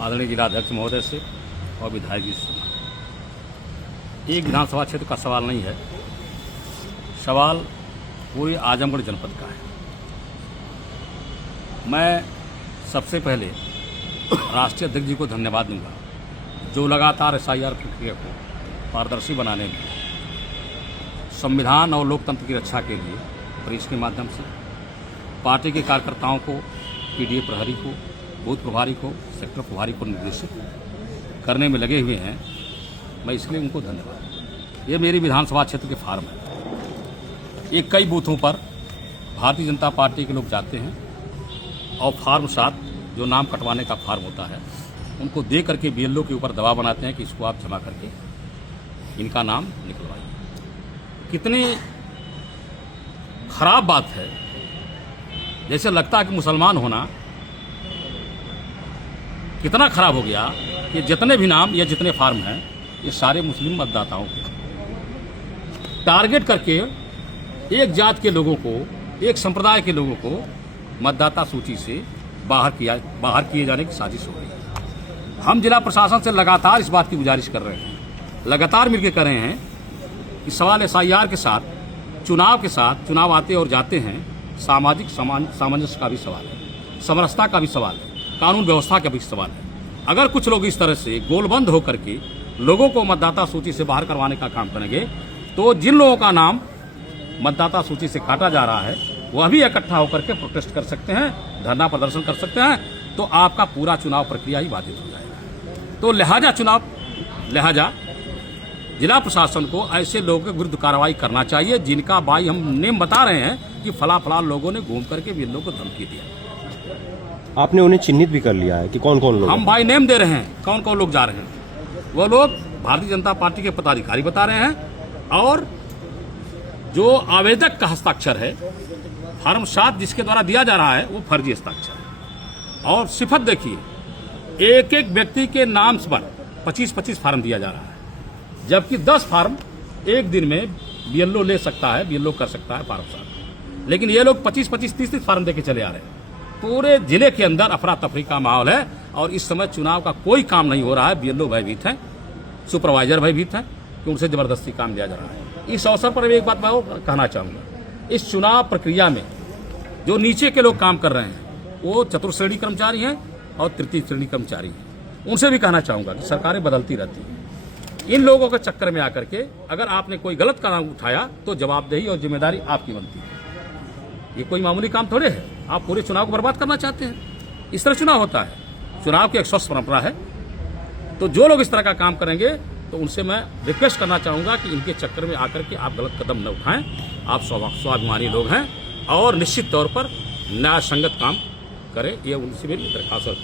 आदरणीय जिलाध्यक्ष महोदय से और विधायक जी से। एक विधानसभा क्षेत्र का सवाल नहीं है, सवाल पूरे आजमगढ़ जनपद का है। मैं सबसे पहले राष्ट्रीय अध्यक्ष जी को धन्यवाद दूंगा, जो लगातार SIR प्रक्रिया को पारदर्शी बनाने में संविधान और लोकतंत्र की रक्षा के लिए प्रेस के माध्यम से पार्टी के कार्यकर्ताओं को, PDA प्रहरी को, बूथ प्रभारी को, सेक्टर प्रभारी को निर्देशित करने में लगे हुए हैं। मैं इसलिए उनको धन्यवाद। ये मेरी विधानसभा क्षेत्र के फार्म है। ये कई बूथों पर भारतीय जनता पार्टी के लोग जाते हैं और फार्म 7 जो नाम कटवाने का फार्म होता है उनको दे करके BLO के ऊपर दबाव बनाते हैं कि इसको आप जमा करके इनका नाम निकलवाइए। कितनी खराब बात है। जैसे लगता है कि मुसलमान होना कितना खराब हो गया कि जितने भी नाम या जितने फार्म हैं ये सारे मुस्लिम मतदाताओं को टारगेट करके एक जात के लोगों को, एक संप्रदाय के लोगों को मतदाता सूची से बाहर किए जाने की साजिश हो रही है। हम जिला प्रशासन से लगातार इस बात की गुजारिश कर रहे हैं, लगातार मिलकर कर रहे हैं कि सवाल SIR के साथ, चुनाव आते और जाते हैं, सामाजिक सामंजस्य का भी सवाल है, समरसता का भी सवाल है, कानून व्यवस्था का भी सवाल है। अगर कुछ लोग इस तरह से गोलबंद होकर के लोगों को मतदाता सूची से बाहर करवाने का काम करेंगे तो जिन लोगों का नाम मतदाता सूची से काटा जा रहा है वह भी इकट्ठा होकर के प्रोटेस्ट कर सकते हैं, धरना प्रदर्शन कर सकते हैं, तो आपका पूरा चुनाव प्रक्रिया ही बाधित हो जाएगा। तो लिहाजा जिला प्रशासन को ऐसे लोगों के विरुद्ध कार्रवाई करना चाहिए जिनका भाई हम नेम बता रहे हैं कि फला लोगों ने घूम करके BLO को धमकी दिया। आपने उन्हें चिन्हित भी कर लिया है कि कौन कौन लोग? हम भाई नेम दे रहे हैं कौन कौन लोग जा रहे हैं। वो लोग भारतीय जनता पार्टी के पदाधिकारी बता रहे हैं और जो आवेदक का हस्ताक्षर है फार्म 7 जिसके द्वारा दिया जा रहा है वो फर्जी हस्ताक्षर है। और सिफत देखिए, एक एक व्यक्ति के नाम पर 25-25 फार्म दिया जा रहा है, जबकि 10 फार्म एक दिन में BLO ले सकता है, BLO कर सकता है फार्म 7। लेकिन ये लोग 25-25, 30-30 फार्म देके चले आ रहे हैं। पूरे जिले के अंदर अफरा तफरी का माहौल है और इस समय चुनाव का कोई काम नहीं हो रहा है। BLO भयभीत है, सुपरवाइजर भयभीत है कि उनसे जबरदस्ती काम लिया जा रहा है। इस अवसर पर एक बात मैं कहना चाहूँगा, इस चुनाव प्रक्रिया में जो नीचे के लोग काम कर रहे हैं वो चतुर्थ श्रेणी कर्मचारी हैं और तृतीय श्रेणी कर्मचारी हैं। उनसे भी कहना चाहूँगा कि सरकारें बदलती रहती हैं। इन लोगों के चक्कर में आकर के अगर आपने कोई गलत कदम उठाया तो जवाबदेही और जिम्मेदारी आपकी बनती है। ये कोई मामूली काम थोड़े है। आप पूरे चुनाव को बर्बाद करना चाहते हैं। इस तरह चुनाव होता है, चुनाव की एक स्वस्थ परंपरा है। तो जो लोग इस तरह का काम करेंगे तो उनसे मैं रिक्वेस्ट करना चाहूँगा कि इनके चक्कर में आकर के आप गलत कदम न उठाएं। आप स्वाभिमानी लोग हैं और निश्चित तौर पर न्याय संगत काम करें, ये उनसे मेरी दरखास्त है।